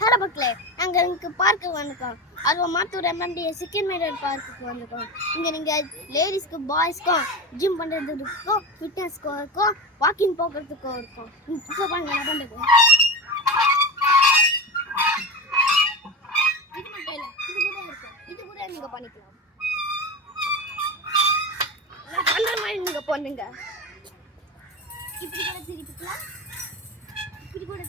Hello மக்களே, நாங்கள் இங்கே பார்க்கு வந்திருக்கோம். அது மாத்தூர் எம்எம்டி சிக்கன் மைடர் பார்க்குக்கு வந்திருக்கோம். இங்கே நீங்கள் லேடிஸ்க்கு பாய்ஸ்க்கும் ஜிம் பண்ணுறதுக்கும் ஃபிட்னஸ்க்கும் இருக்கும், வாக்கிங் போகிறதுக்கும் இருக்கும். இப்போ பாருங்க என்ன பண்ணுறது. இது மட்டும் இல்லை, இது கூட இருக்கும். இது கூட நீங்கள் பண்ணிக்கலாம். நான் பண்ணுற மாதிரி நீங்கள் பண்ணுங்க. இப்படி கூட திருப்பிக்கலாம், இப்படி கூட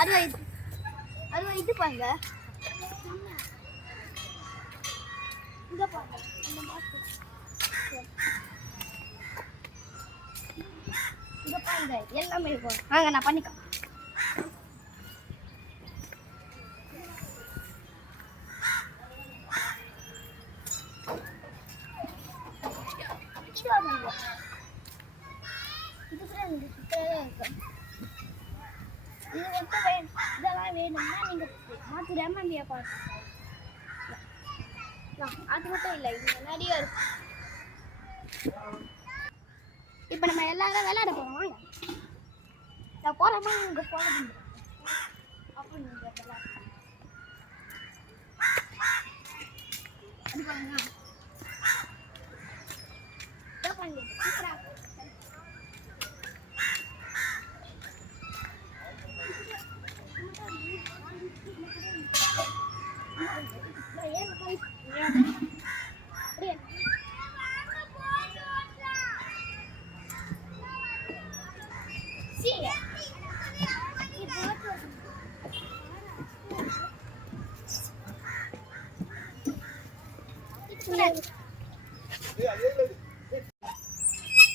அறுவை இது பாருங்க. இங்க பாருங்க, இங்க பாருங்க எல்லாமே இருக்கும். வாங்க நான் பண்ணிக்கலாம். இது கூட இருக்கு. இது மட்டும் இதெல்லாம் வேணும்னா நீங்கள் மாற்று ரெமண்டியை பார்த்துக்கலாம். அது மட்டும் இல்லை, இது நிறைய இருக்கும். இப்போ நம்ம எல்லாரும் விளையாட போகிறோம். வாங்க நான் போகிறோமா இங்கே போகிறது அப்போ நீங்கள் அது பாருங்க.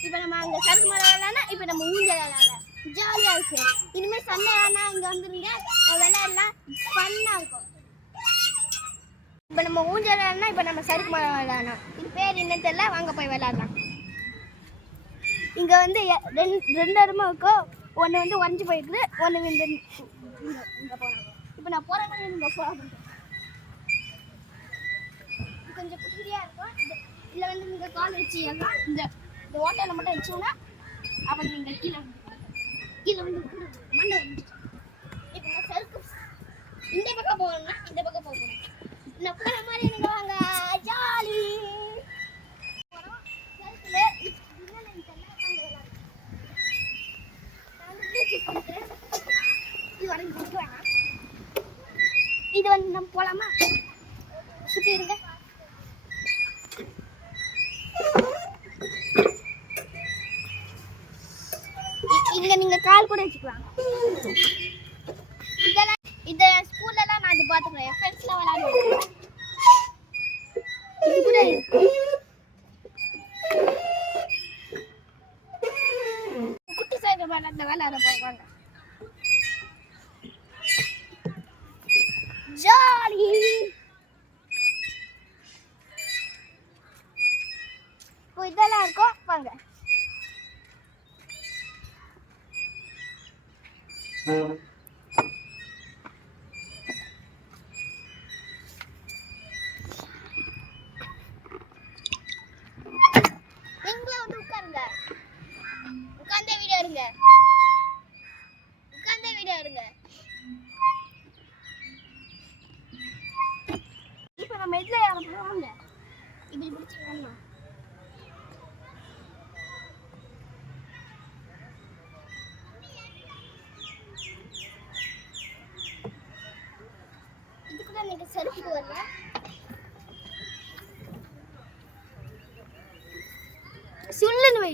இப்ப நம்ம அங்க சறுக்கு மலை விளையாடலாம். இப்ப நம்ம ஊஞ்சல் விளையாடலாம். ஜாலியா இருக்கு. இனிமே சண்டை ஆனா இங்க வந்துருங்க, விளையாடலாம். ஃபன்னா இருக்கும். இப்ப நம்ம ஊஞ்சல் விளையாடலாம். இப்ப நம்ம சறுக்கு மலை விளையாடலாம். இது பேர் என்னன்னு தெரியல, வாங்க போய் விளையாடலாம். இங்க வந்து ரெண்டு இடமா இருக்கும். ஒன்று வந்து உடஞ்சி போயிருக்கு, ஒன்று வந்து இங்க போகலாம். இப்போ நான் போகிற மாதிரி இங்கே போகலாம். கொஞ்சம் குட்டியாக இருக்கும். இதில் வந்து நீங்கள் கால் வச்சு எல்லாம் இந்த ஓட்டையில் மட்டும் வச்சோன்னா அப்புறம் நீங்கள் கீழே வந்து மண்ணை வந்து இப்போ நான் சறுக்கு இந்த பக்கம் போகணும்னா இந்த பக்கம் போகணும். நான் போகிற மாதிரி நீங்கள் வாங்க, ஜாலி. இது வந்து நம்ம போலாமா? சுத்தி இருங்க. இங்க நீங்க கால் கூட வச்சுக்கலாம். இதெல்லாம் இந்த ஸ்கூல்ல எல்லாம் நான் இது பாத்துக்கிறேன். ஃப்ரெண்ட்ஸ்லாம் விளையாடுவாங்க. இது கூட குட்டி சைடு விளையாட போவாங்க. ஜாலி. இதெல்லாம் இருக்கும், வாங்க. நீங்களும் வந்து உட்காருங்க, உட்கார்ந்தே வீடியோ எடுங்க, உட்கார்ந்தே வீடியோ எடுங்க. இப்போ நம்ம எதுல ஆரம்பிச்சோம்? இப்படி பிடிச்சிக்கணும். இதுக்குள்ள நீங்க சறுக்கு வரல. சொல்லுன்னு வை.